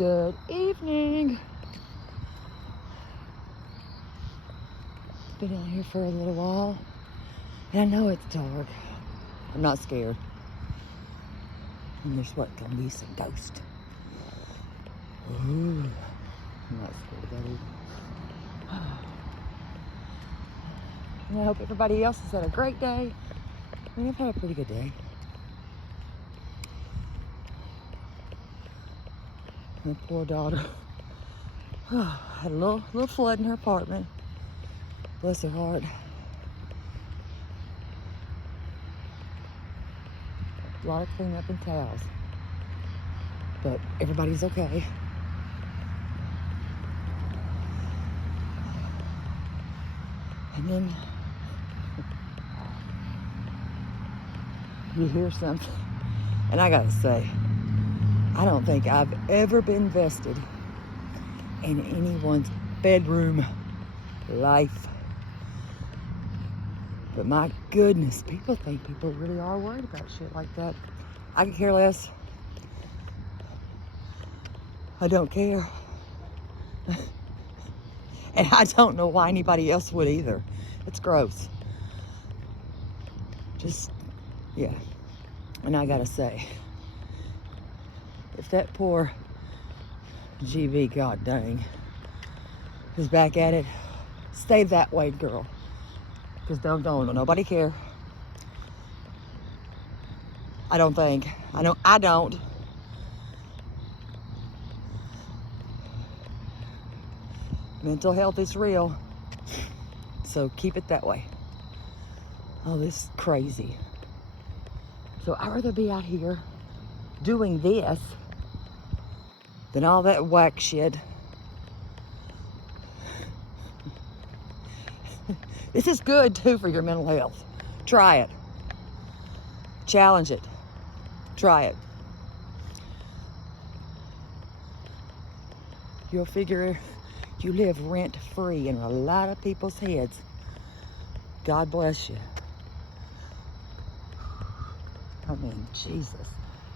Good evening. Been out here for a little while, and I know it's dark. I'm not scared. And there's what gonna be some ghosts. Ooh, I'm not scared of that either. And I hope everybody else has had a great day. I mean, I've had a pretty good day. My poor daughter had a little flood in her apartment. Bless her heart. A lot of cleanup and towels. But everybody's okay. And then you hear something. And I gotta say, I don't think I've ever been vested in anyone's bedroom life. But my goodness, people think people really are worried about shit like that. I could care less. I don't care. And I don't know why anybody else would either. It's gross. Just, yeah. And I gotta say, if that poor GV, god dang, is back at it, stay that way, girl. Because don't nobody care. I don't think. I don't. Mental health is real. So keep it that way. Oh, this is crazy. So I'd rather be out here doing this than all that whack shit. This is good too for your mental health. Try it. Challenge it. Try it. You'll figure you live rent-free in a lot of people's heads. God bless you. I mean, Jesus.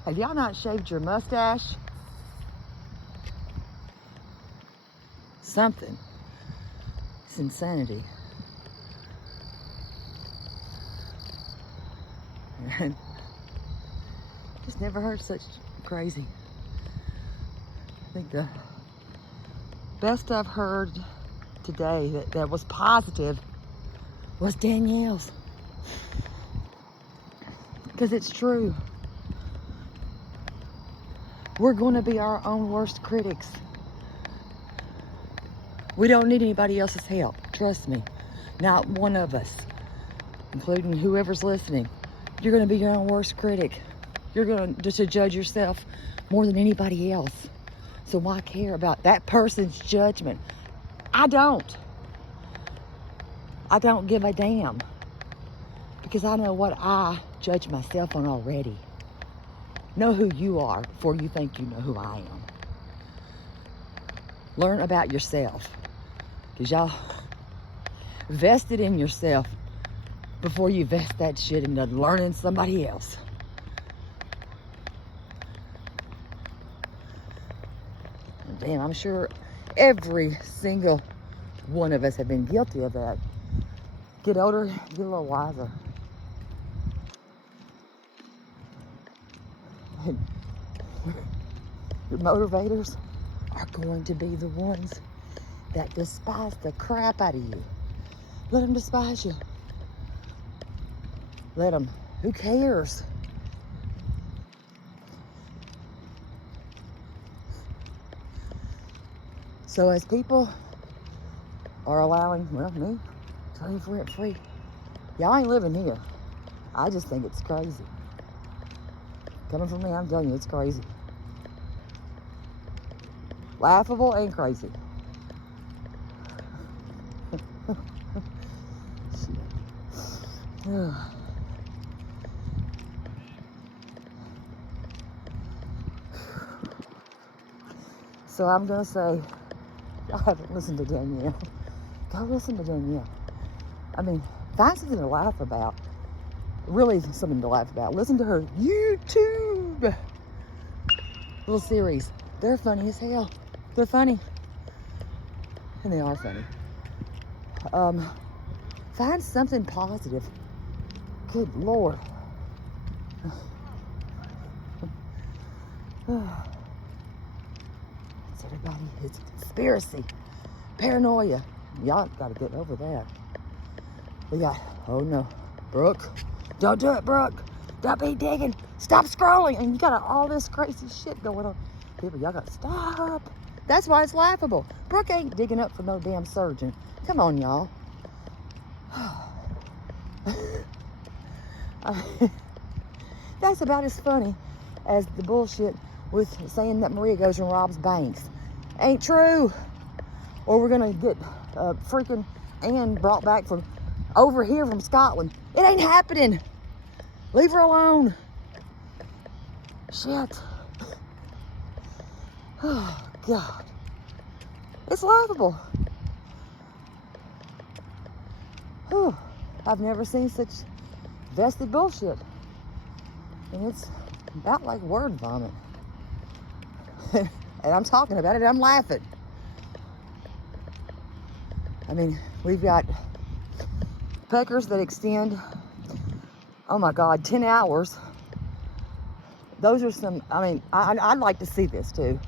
Have y'all not shaved your mustache? Something. It's insanity. Just never heard such crazy. I think the best I've heard today that was positive was Danielle's. Because it's true. We're going to be our own worst critics. We don't need anybody else's help. Trust me. Not one of us, including whoever's listening. You're going to be your own worst critic. You're going to judge yourself more than anybody else. So why care about that person's judgment? I don't. I don't give a damn. Because I know what I judge myself on already. Know who you are before you think you know who I am. Learn about yourself. Because y'all vested in yourself before you vest that shit into learning somebody else. And damn, I'm sure every single one of us have been guilty of that. Get older, get a little wiser. And your motivators are going to be the ones that despise the crap out of you. Let them despise you. Let them. Who cares? So as people are allowing, well, me, to live rent free, y'all ain't living here. I just think it's crazy. Coming from me, I'm telling you, it's crazy. Laughable and crazy. So I'm gonna say, y'all haven't listened to Danielle. Go listen to Danielle. I mean, find something to laugh about. Really something to laugh about. Listen to her YouTube little series. They're funny as hell. They're funny. And they are funny. Find something positive. Good Lord. It's everybody. It's a conspiracy. Paranoia. Y'all gotta get over that. We got, oh no. Brooke. Don't do it, Brooke. Don't be digging. Stop scrolling. And you got all this crazy shit going on. People, y'all gotta stop. That's why it's laughable. Brooke ain't digging up for no damn surgeon. Come on, y'all. That's about as funny as the bullshit with saying that Maria goes and robs banks. Ain't true. Or we're gonna get freaking Anne brought back from over here from Scotland. It ain't happening. Leave her alone. Shit. Oh, God. It's laughable. Whew. I've never seen such vested bullshit. And it's about like word vomit. And I'm talking about it, I'm laughing. I mean, we've got peckers that extend, oh my God, 10 hours. Those are some, I mean, I'd like to see this too.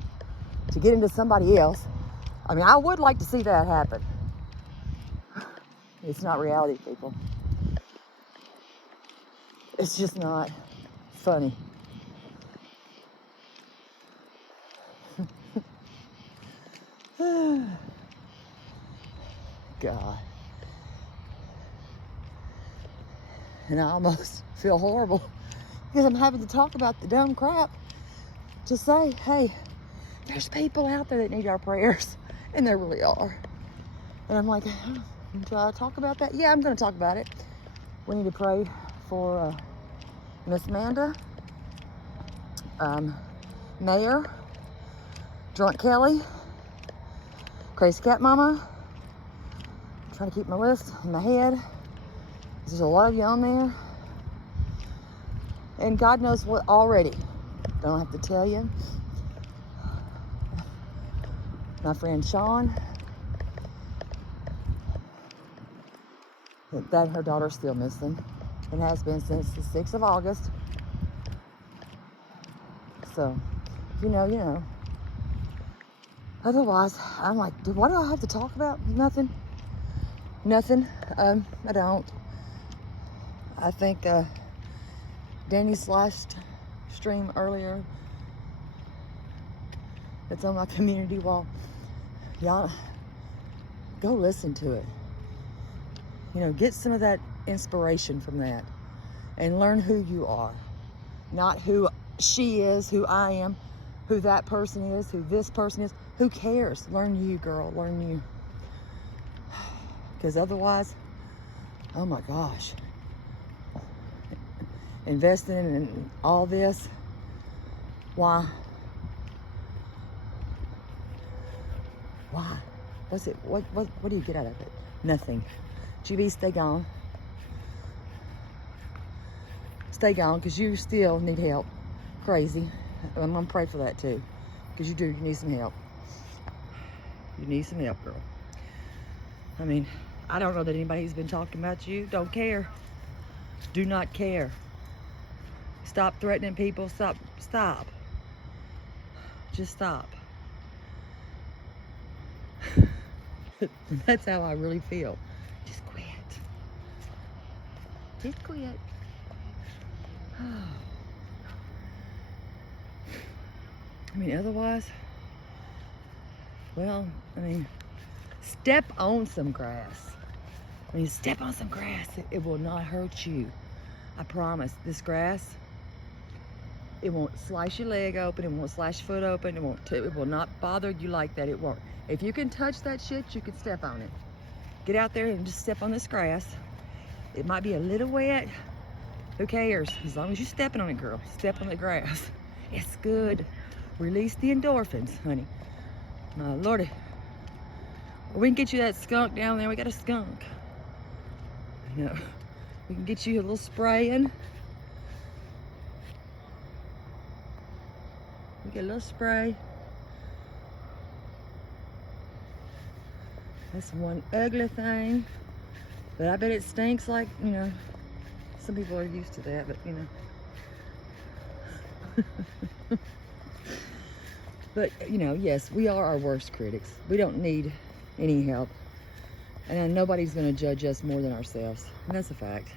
To get into somebody else. I mean, I would like to see that happen. It's not reality, people. It's just not funny. God. And I almost feel horrible because I'm having to talk about the dumb crap to say, hey, there's people out there that need our prayers. And there really are. And I'm like, do I talk about that? Yeah, I'm going to talk about it. We need to pray for Miss Amanda, Mayor, Drunk Kelly, Crazy Cat Mama. I'm trying to keep my list in my head. There's a lot of you on there. And God knows what already. Don't have to tell you. My friend Sean, that her daughter's still missing. It has been since the 6th of August. So, you know. Otherwise, I'm like, what do I have to talk about? Nothing. I don't. I think Danny slashed stream earlier. It's on my community wall. Y'all, go listen to it. You know, get some of that inspiration from that and learn who you are. Not who she is, who I am, who that person is, who this person is. Who cares? Learn you, girl. Learn you. Because otherwise, oh my gosh. Investing in all this. Why? Why? What's it? What do you get out of it? Nothing. GB, stay gone. Stay gone, because you still need help. Crazy. I'm gonna pray for that too. Because you need some help. You need some help, girl. I mean, I don't know that anybody's been talking about you. Don't care. Do not care. Stop threatening people. Stop. Just stop. That's how I really feel. Just quit. Just quit. I mean, otherwise, well, I mean, step on some grass. When you step on some grass, it will not hurt you. I promise. This grass, it won't slice your leg open. It won't slice your foot open. It will not bother you like that. It won't. If you can touch that shit, you can step on it. Get out there and just step on this grass. It might be a little wet. Who cares? As long as you're stepping on it, girl. Step on the grass. It's good. Release the endorphins, honey. My Lordy. We can get you that skunk down there. We got a skunk. You know, we can get you a little spraying. We get a little spray. That's one ugly thing. But I bet it stinks like, you know, some people are used to that, but you know. But, you know, yes, we are our worst critics. We don't need any help. And nobody's going to judge us more than ourselves. And that's a fact.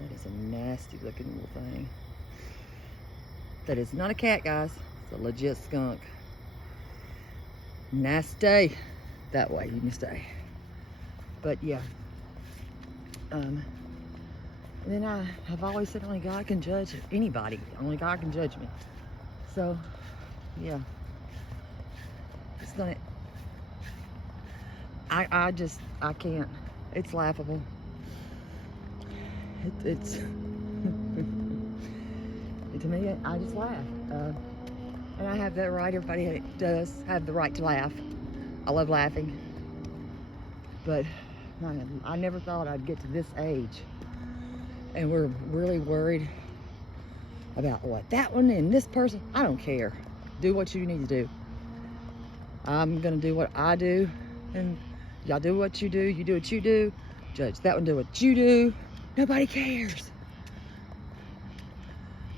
That is a nasty looking little thing. That is not a cat, guys. It's a legit skunk. Nasty. That way, you can stay. But yeah. And then I've always said only God can judge anybody. Only God can judge me. So, yeah. It's gonna... I can't. It's laughable. It's... to me, I just laugh. And I have that right. Everybody does have the right to laugh. I love laughing. But I never thought I'd get to this age. And we're really worried about what? That one and this person? I don't care. Do what you need to do. I'm going to do what I do. And y'all do what you do. You do what you do. Judge that one, do what you do. Nobody cares.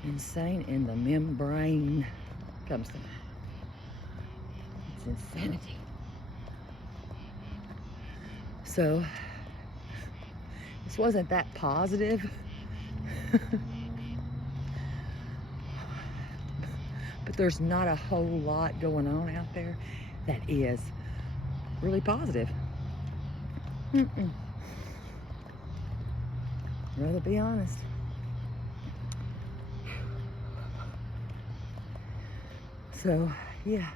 Insane in the membrane comes to mind. It's insanity. So, this wasn't that positive. But there's not a whole lot going on out there that is really positive. Rather be honest. So, yeah.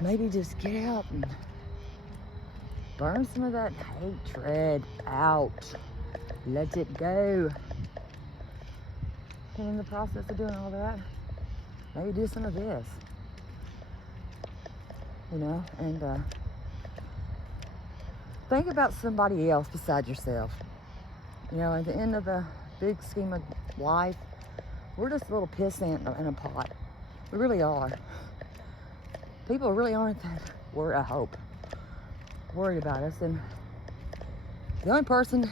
Maybe just get out and burn some of that hatred out. Let it go. And in the process of doing all that, maybe do some of this. You know, and think about somebody else besides yourself. You know, at the end of the big scheme of life, we're just a little piss ant in a pot. We really are. People really aren't that worried, I hope, worried about us. And the only person,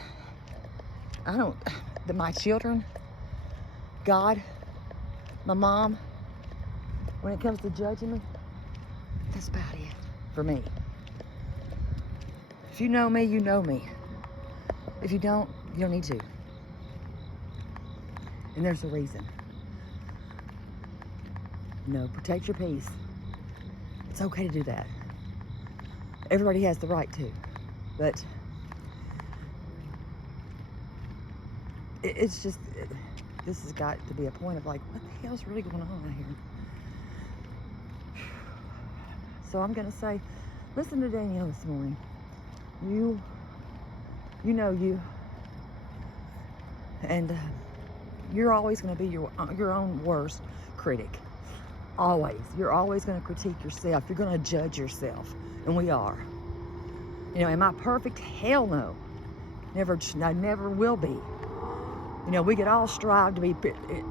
my children, God, my mom, when it comes to judging me, that's about it for me. If you know me, you know me. If you don't need to. And there's a reason. You know, protect your peace. It's okay to do that. Everybody has the right to. But it's just, this has got to be a point of like, what the hell's really going on out here? So I'm going to say, listen to Danielle this morning. You know you. And you're always going to be your own worst critic. Always. You're always going to critique yourself. You're going to judge yourself. And we are. You know, am I perfect? Hell no. I never will be. You know, we could all strive to be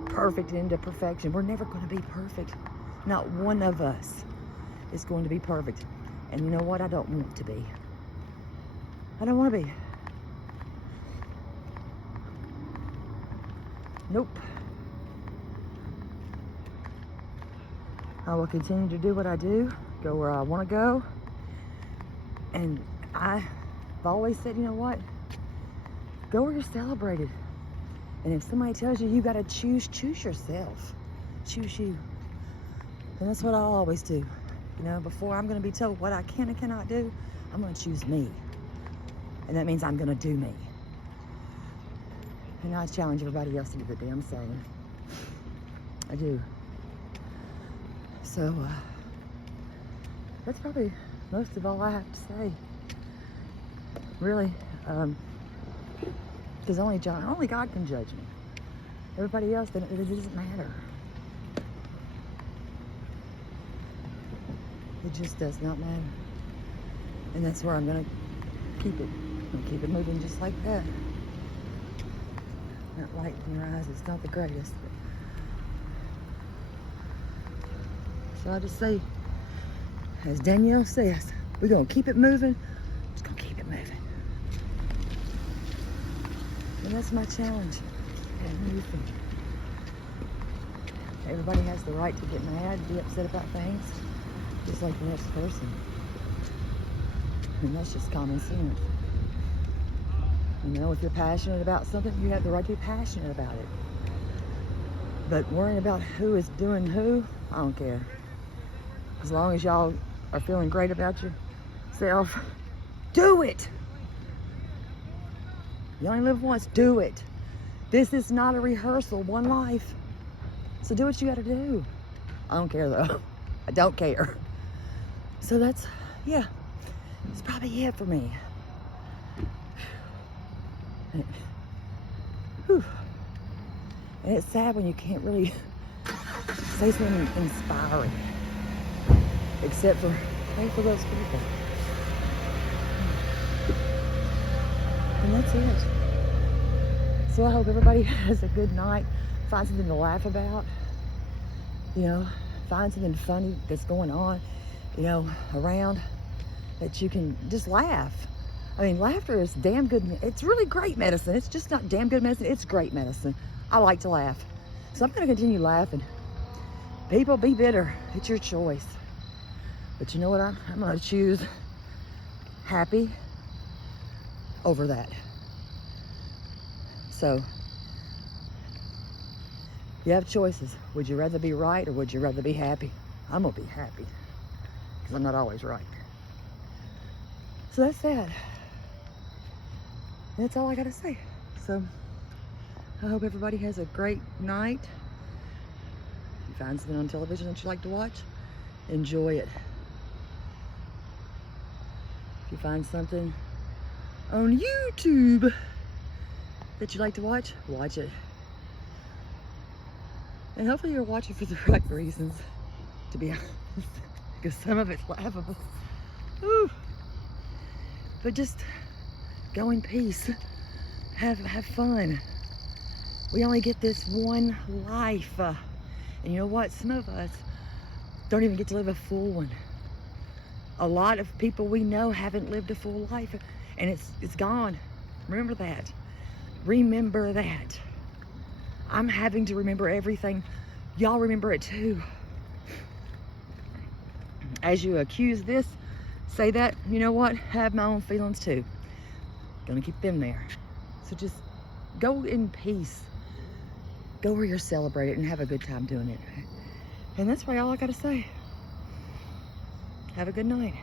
perfect and into perfection. We're never going to be perfect. Not one of us is going to be perfect. And you know what? I don't want to be. I don't want to be. Nope. I will continue to do what I do, go where I want to go. And I've always said, you know what? Go where you're celebrated. And if somebody tells you got to choose yourself. Choose you. And that's what I'll always do. You know, before I'm going to be told what I can and cannot do, I'm going to choose me. And that means I'm going to do me. And I challenge everybody else to do the damn same. I do. So, that's probably most of all I have to say. Really. Because only God can judge me. Everybody else, it doesn't matter. It just does not matter. And that's where I'm going to keep it. I'm going to keep it moving just like that. That light in your eyes is not the greatest. So I just say, as Danielle says, we're gonna keep it moving. Just gonna keep it moving. And that's my challenge. And you think everybody has the right to get mad, be upset about things, just like the next person. And that's just common sense. You know, if you're passionate about something, you have the right to be passionate about it. But worrying about who is doing who, I don't care. As long as y'all are feeling great about yourself, do it. You only live once, do it. This is not a rehearsal, one life. So do what you gotta do. I don't care though. I don't care. So that's, yeah, that's probably it for me. Whew. And it's sad when you can't really say something inspiring, except for pray for those people. And that's it. So I hope everybody has a good night. Find something to laugh about. You know, find something funny that's going on, you know, around that you can just laugh. I mean, laughter is damn good. It's really great medicine. It's just not damn good medicine. It's great medicine. I like to laugh. So I'm going to continue laughing. People, be bitter. It's your choice. But you know what? I'm going to choose happy over that. So you have choices. Would you rather be right or would you rather be happy? I'm going to be happy because I'm not always right. So that's that. That's all I got to say. So I hope everybody has a great night. If you find something on television that you like to watch, enjoy it. If you find something on YouTube that you like to watch it. And hopefully you're watching for the right reasons, to be honest, because some of it's laughable. Ooh. But just go in peace. Have fun. We only get this one life. And you know what? Some of us don't even get to live a full one. A lot of people we know haven't lived a full life, and it's gone. Remember that. Remember that. I'm having to remember everything. Y'all remember it too. As you accuse this, say that, you know what? Have my own feelings too. Gonna keep them there. So just go in peace. Go where you're celebrated and have a good time doing it. And that's all I gotta say. Have a good night.